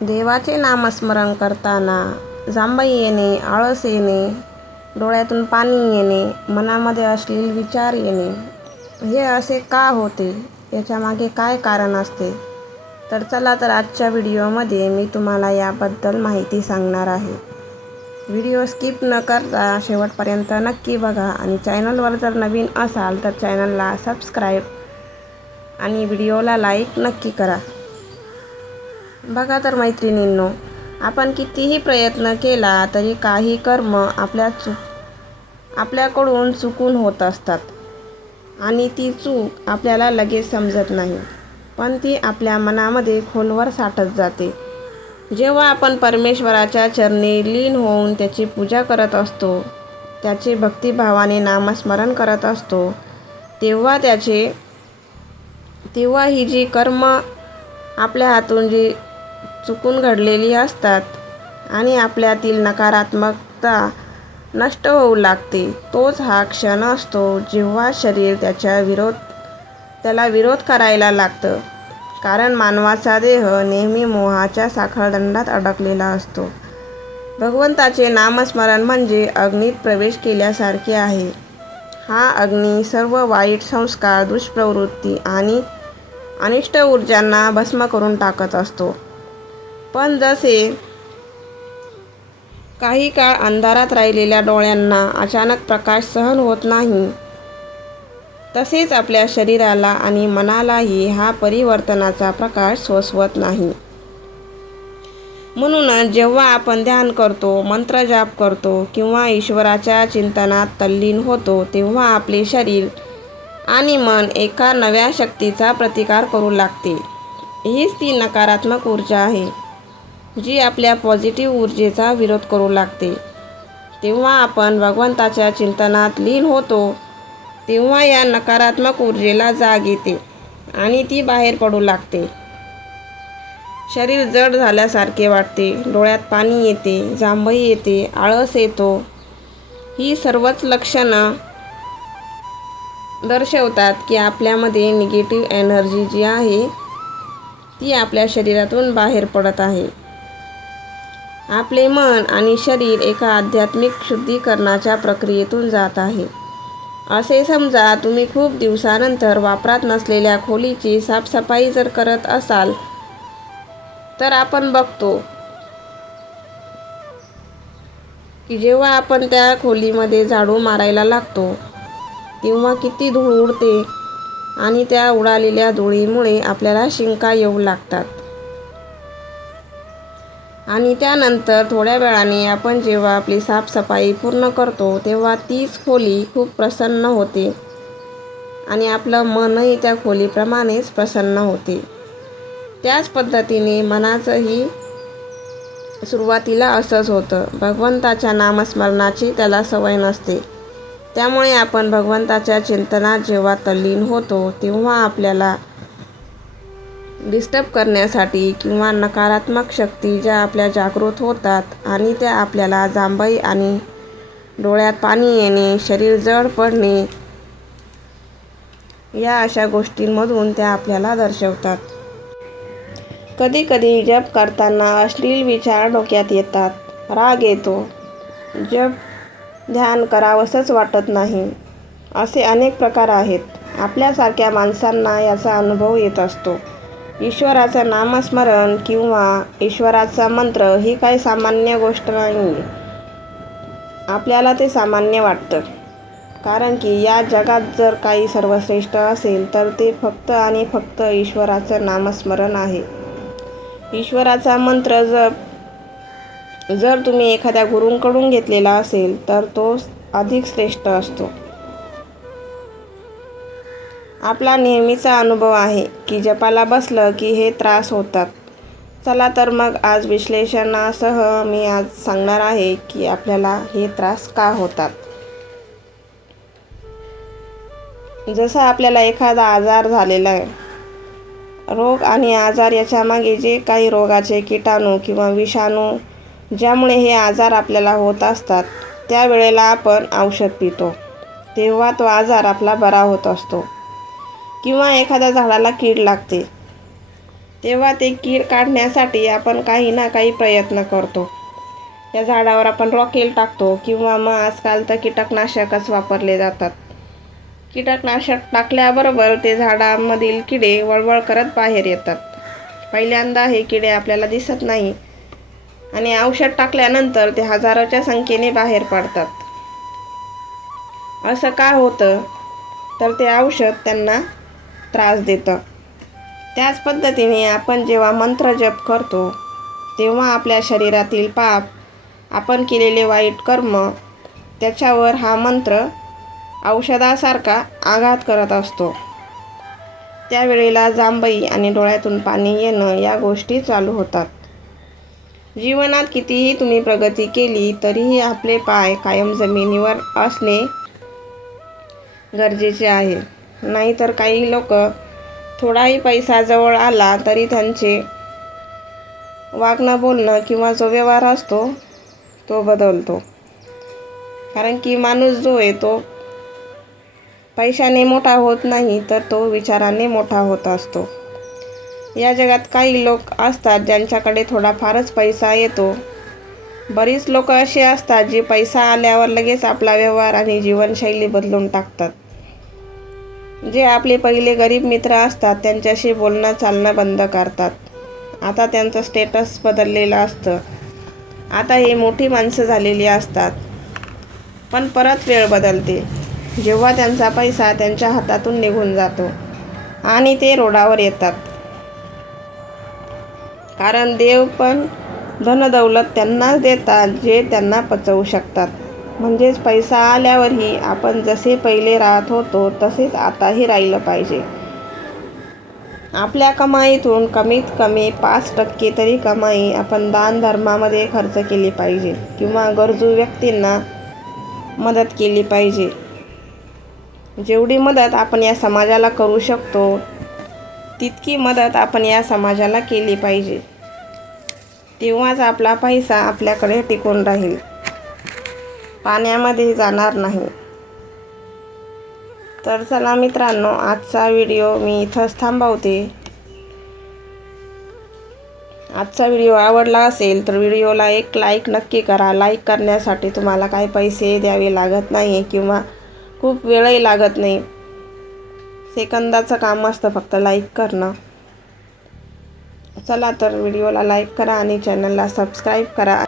देवाचे नामस्मरण करताना जांभई येणे आळस येणे डोळ्यातून पाणी येणे मनामध्ये अश्लील विचार येणे हे असे का होते? याच्यामागे काय कारण असते? तर चला तर आजच्या व्हिडिओमध्ये मी तुम्हाला याबद्दल माहिती सांगणार आहे. व्हिडिओ स्किप न करता शेवटपर्यंत नक्की बघा आणि चॅनलवर जर नवीन असाल तर चॅनलला सबस्क्राईब आणि व्हिडिओला लाईक नक्की करा. बघा तर मैत्रिणींनो आपण कितीही प्रयत्न केला तरी काही कर्म आपल्या चूक आपल्याकडून चुकून होत असतात. आणि ती चूक आपल्याला लगेच समजत नाही. पण ती आपल्या मनामध्ये खोलवर साठत जाते. जेव्हा आपण परमेश्वराच्या चरणी लीन होऊन त्याची पूजा करत असतो त्याचे भक्तिभावाने नामस्मरण करत असतो तेव्हा त्याचे तेव्हा ही जी कर्म आपल्या हातून जी चुकून घडलेली असतात आणि आपल्यातील नकारात्मकता नष्ट होऊ लागते. तोच हा क्षण असतो जेव्हा शरीर त्याच्या विरोध त्याला विरोध करायला लागतं. कारण मानवाचा देह नेहमी मोहाच्या साखळदंडात अडकलेला असतो. भगवंताचे नामस्मरण म्हणजे अग्नीत प्रवेश केल्यासारखे आहे. हा अग्नी सर्व वाईट संस्कार दुष्प्रवृत्ती आणि अनिष्ट ऊर्जांना भस्म करून टाकत असतो. पण जसे काही काळ अंधारात राहिलेल्या डोळ्यांना अचानक प्रकाश सहन होत नाही तसेच आपल्या शरीराला आणि मनालाही हा परिवर्तनाचा प्रकाश सोसवत नाही. म्हणूनच जेव्हा आपण ध्यान करतो मंत्रजाप करतो किंवा ईश्वराच्या चिंतनात तल्लीन होतो तेव्हा आपले शरीर आणि मन एका नव्या शक्तीचा प्रतिकार करू लागते. हीच ती नकारात्मक ऊर्जा आहे. जी आपल्या पॉझिटिव्ह ऊर्जेचा विरोध करू लागते. तेव्हा आपण भगवंताच्या चिंतनात लीन होतो. तेव्हा या नकारात्मक ऊर्जेला जाग येते आणि ती बाहेर पडू लागते. शरीर जड झाल्यासारखे वाटते. डोळ्यात पाणी येते जांभई येते आळस येतो. ही सर्वच लक्षणं दर्शवतात की आपल्यामध्ये निगेटिव्ह एनर्जी जी आहे ती आपल्या शरीरातून बाहेर पडत आहे. आपले मन आणि शरीर एका आध्यात्मिक शुद्धीकरणाच्या प्रक्रियेतून जात आहे. असे समजा तुम्ही खूप दिवसानंतर वापरात नसलेल्या खोलीची साफसफाई जर करत असाल तर आपण बघतो की जेव्हा आपण त्या खोलीमध्ये झाडू मारायला लागतो तेव्हा किती धूळ उडते आणि त्या उडालेल्या धुळीमुळे आपल्याला शिंका येऊ लागतात. आणि त्यानंतर थोड्या वेळाने आपण जेव्हा आपली साफसफाई पूर्ण करतो तेव्हा तीच खोली खूप प्रसन्न होते. आणि आपलं मनही त्या खोलीप्रमाणेच प्रसन्न होते. त्याच पद्धतीने मनाचंही सुरुवातीला असंच होतं. भगवंताच्या नामस्मरणाची त्याला सवय नसते. त्यामुळे आपण भगवंताच्या चिंतनात जेव्हा तल्लीन होतो तेव्हा आपल्याला डिस्टर्ब करण्यासाठी किंवा नकारात्मक शक्ती ज्या आपल्या जागृत होतात आणि त्या आपल्याला जांभई आणि डोळ्यात पाणी येणे शरीर जड पडणे या अशा गोष्टींमधून त्या आपल्याला दर्शवतात. कधीकधी जप करताना अश्लील विचार डोक्यात येतात. राग येतो. जप ध्यान करावंसंच वाटत नाही. असे अनेक प्रकार आहेत. आपल्यासारख्या माणसांना याचा अनुभव येत असतो. ईश्वराचं नामस्मरण किंवा ईश्वराचा मंत्र ही काही सामान्य गोष्ट नाही. आपल्याला ते सामान्य वाटतं. कारण की या जगात जर काही सर्वश्रेष्ठ असेल तर ते फक्त आणि फक्त ईश्वराचं नामस्मरण आहे. ईश्वराचा मंत्र जप जर तुम्ही एखाद्या गुरूंकडून घेतलेला असेल तर तो अधिक श्रेष्ठ असतो. आपला नेहमीचा अनुभव आहे की जपाला बसलं की हे त्रास होतात. चला तर मग आज विश्लेषणासह मी आज सांगणार आहे की आपल्याला हे त्रास का होतात. जसं आपल्याला एखादा आजार झालेला आहे. रोग आणि आजार याच्यामागे जे काही रोगाचे किटाणू किंवा विषाणू ज्यामुळे हे आजार आपल्याला होत असतात त्यावेळेला आपण औषध पितो. तेव्हा तो आजार आपला बरा होत असतो. किंवा एखाद्या झाडाला कीड लागते तेव्हा ते कीड काढण्यासाठी आपण काही ना काही प्रयत्न करतो. त्या झाडावर आपण रॉकेल टाकतो किंवा मग आजकाल तर कीटकनाशकच वापरले जातात. कीटकनाशक टाकल्याबरोबर ते झाडामधील किडे वळवळ करत बाहेर येतात. पहिल्यांदा हे किडे आपल्याला दिसत नाही आणि औषध टाकल्यानंतर ते हजारोच्या संख्येने बाहेर पडतात. असं का होतं? तर ते औषध त्यांना त्रास देतं. त्याच पद्धतीने आपण जेव्हा मंत्र जप करतो तेव्हा आपल्या शरीरातील पाप आपण केलेले वाईट कर्म त्याच्यावर हा मंत्र औषधासारखा आघात करत असतो. त्यावेळेला जांभई आणि डोळ्यातून पाणी येणं या गोष्टी चालू होतात. जीवनात कितीही तुम्ही प्रगती केली तरीही आपले पाय कायम जमिनीवर असणे गरजेचे आहे. नाहीतर काही लोक थोडाही पैसा जवळ आला तरी त्यांचे वागणं बोलणं किंवा जो व्यवहार असतो तो बदलतो. कारण की माणूस जो आहे तो पैशाने मोठा होत नाही तर तो विचाराने मोठा होत असतो. या जगात काही लोक असतात ज्यांच्याकडे थोडा फारच पैसा येतो. बरीच लोक असे असतात जे पैसा आल्यावर लगेच आपला व्यवहार आणि जीवनशैली बदलून टाकतात. जे आपले पहिले गरीब मित्र असतात त्यांच्याशी बोलणं चालणं बंद करतात. आता त्यांचं स्टेटस बदललेलं असतं. आता हे मोठी माणसं झालेली असतात. पण परत वेळ बदलते. जेव्हा त्यांचा पैसा त्यांच्या हातातून निघून जातो आणि ते रोडावर येतात. कारण देव पण धनदौलत त्यांनाच देतात जे त्यांना पचवू शकतात. म्हणजेच पैसा आल्यावरही आपण जसे पहिले राहत होतो तसेच आताही राहिलं पाहिजे. आपल्या कमाईतून कमीत कमी पाच टक्के तरी कमाई आपण दान धर्मामध्ये खर्च केली पाहिजे किंवा गरजू व्यक्तींना मदत केली पाहिजे. जेवढी मदत आपण या समाजाला करू शकतो तितकी मदत आपण या समाजाला केली पाहिजे. तेव्हाच आपला पैसा आपल्याकडे टिकून राहील. पाण्यामध्ये जाणार नाही. तर चला मित्रांनो आजचा व्हिडिओ मी इथंच थांबवते. आजचा व्हिडिओ आवडला असेल तर व्हिडिओला एक लाईक नक्की करा. लाईक करण्यासाठी तुम्हाला काही पैसे द्यावे लागत नाही किंवा खूप वेळही लागत नाही. सेकंदाचं काम असतं फक्त लाईक करणं. चला तर व्हिडिओला लाईक करा आणि चॅनलला सबस्क्राईब करा.